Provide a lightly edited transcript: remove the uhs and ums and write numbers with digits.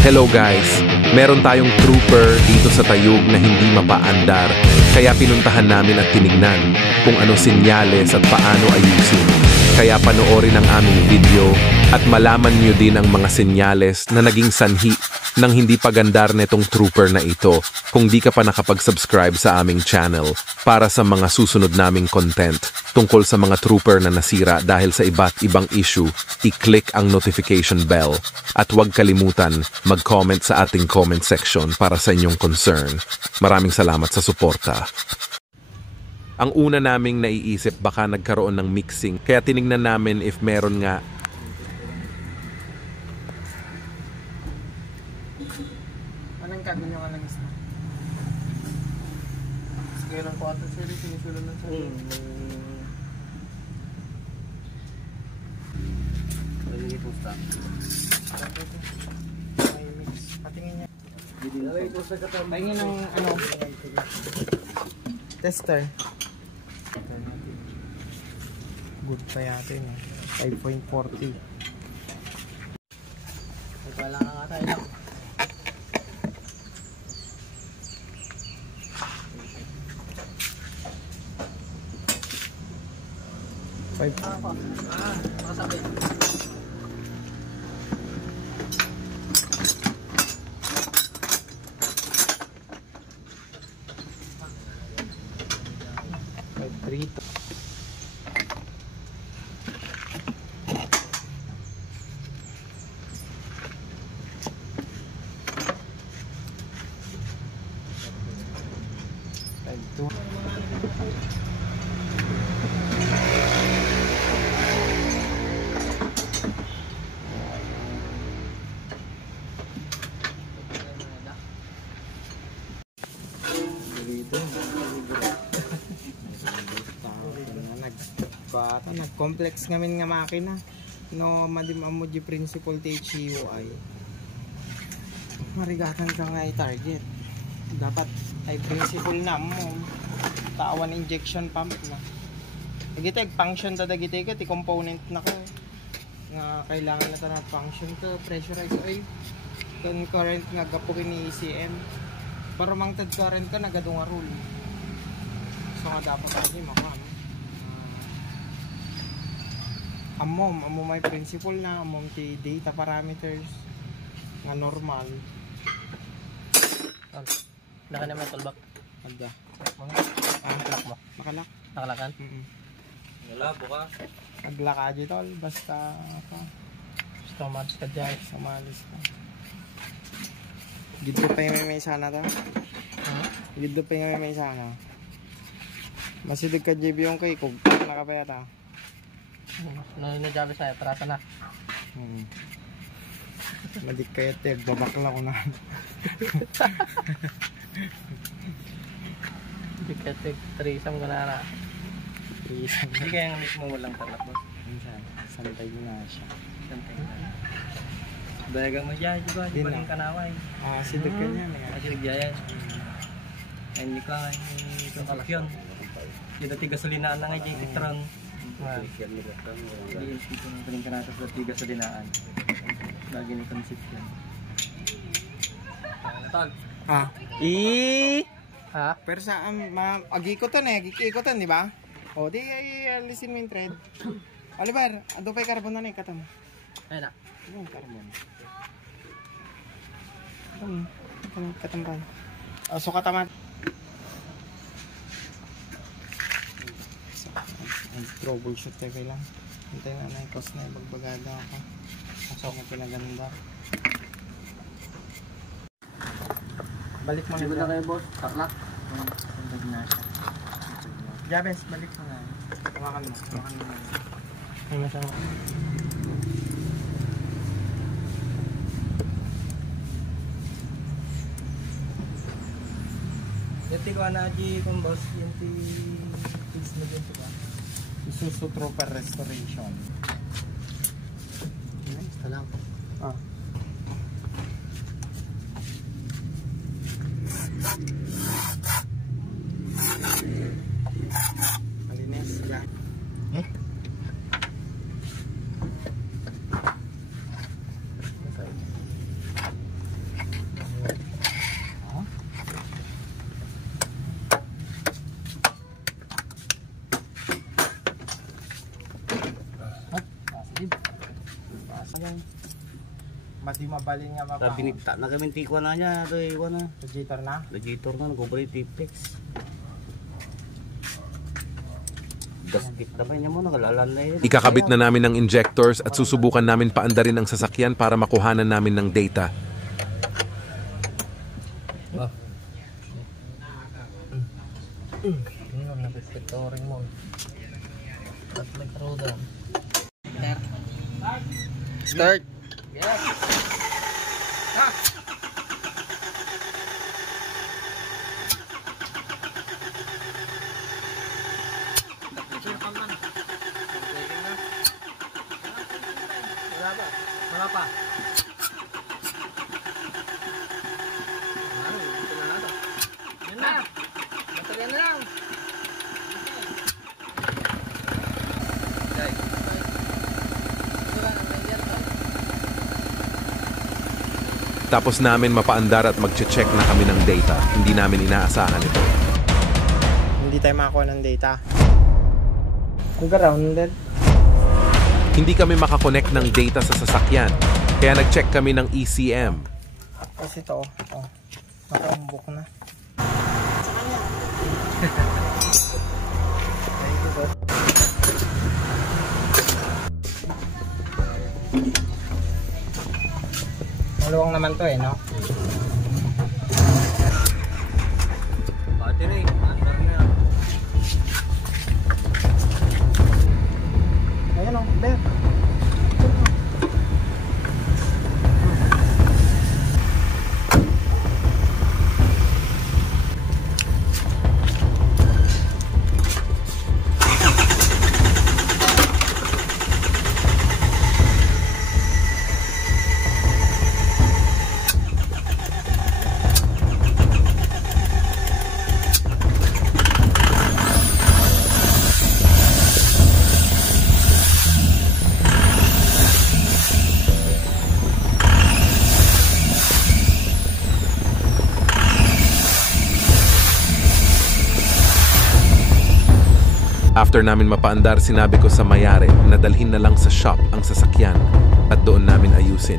Hello guys, meron tayong trooper dito sa Tayug na hindi mapaandar, kaya pinuntahan namin at tinignan kung ano sinyales at paano ayusin. Kaya panoorin ang aming video at malaman nyo din ang mga sinyales na naging sanhi ng hindi pagandar netong trooper na ito kung di ka pa nakapag-subscribe sa aming channel para sa mga susunod naming content tungkol sa mga trooper na nasira dahil sa iba't ibang issue. I-click ang notification bell at huwag kalimutan mag-comment sa ating comment section para sa inyong concern. Maraming salamat sa suporta. Ang una naming naiisip baka nagkaroon ng mixing kaya tinignan namin if meron nga. Anong kabin yung alang isa? Sige lang po ato sir, sinusulan lang sir. May pusta. May mix. Patingin niya. Tingin ng ano? Tester. Good pa yata yun. 5.40. Wala na nga tayo lang. Masabi. Prito. Nag-complex ngamin nga makina no madim amo di principal THUI marigatan ka nga i-target dapat ay principal na mo tawan injection pump na nagitag function ta dagitay ka ti component na ko nga kailangan na ta na function ka pressurize ay current nga gapukin ni ECM para mangtad current ka nagadong nga rule so nga dapat ay makam amo may principle na amo ti data parameters nga normal. Naka naman toolbox. Ada. Nakalak mo. Nakalak. Nakalakan? Wala buka. Naglak ka dito basta ka. Basta umalis ka dyan. Umalis ka. Gito pa yung may sana ta. Gito pa yung may sana. Masidig ka JB yung kay kung nakapaya ta. Najabi sa'yo, trata na. Madik kayo te, babakla ko na. Hindi ka trisam ka na. Hindi kaya nga mismo walang talak boss. Santay mo na siya. Santay na. Dayagang mo dyan, diba? Di ba yung kanaway? Sidig ka niya. Sidig dyan. Ay hindi ka nga yung kalakyon. Yung dati gasolinaan na nga dyan, Itron. Hindi ko nang kaling kanatas sa tiga sa dinaan. Lagi ni concept yan. Tag. Ha? Pero sa agikotan agikotan di ba? O di alisin mo yung thread. Oliver, ado pa carbon na katam. Ayun na. Yung carbon. Katam pa. So katamat. Troubleshoot tayo kailang hintay na na yung cost na ibagbagada ako kaso ako pinaganda balik mo na kayo boss taklak Jabes balik mo na kumakan mo ay masama yati ko na aji kung boss yung tips mo dyan ba Isuzu Trooper Restoration. Ito lang. Malinis yan. mabalin nga mapa. Sabi ni ta na kami tikwa na niya, doy wala. Radiator na. Radiator na nag-operate Tipex. Gasket na pa niya mo nagalalan na yun. Ikakabit na namin ng injectors at susubukan namin paandarin ang sasakyan para makuhanan namin ng data. Napipitoring mo. At nagkaroon. Start. Wala pa. Yan na. Baterya na lang. Tapos namin mapaandar at magche-check na kami ng data. Hindi namin inaasahan ito. Hindi tayo makakuha ng data. Kung grounded. Hindi kami makakonect ng data sa sasakyan. Kaya nag-check kami ng ECM. Kasi ito, nakaumbok na. Maluwang naman to no? Battery. Andar na. Ayan o, Ber. After namin mapaandar, sinabi ko sa mayari na dalhin na lang sa shop ang sasakyan at doon namin ayusin.